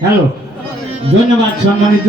hello ধন্যবাদ সম্মানিত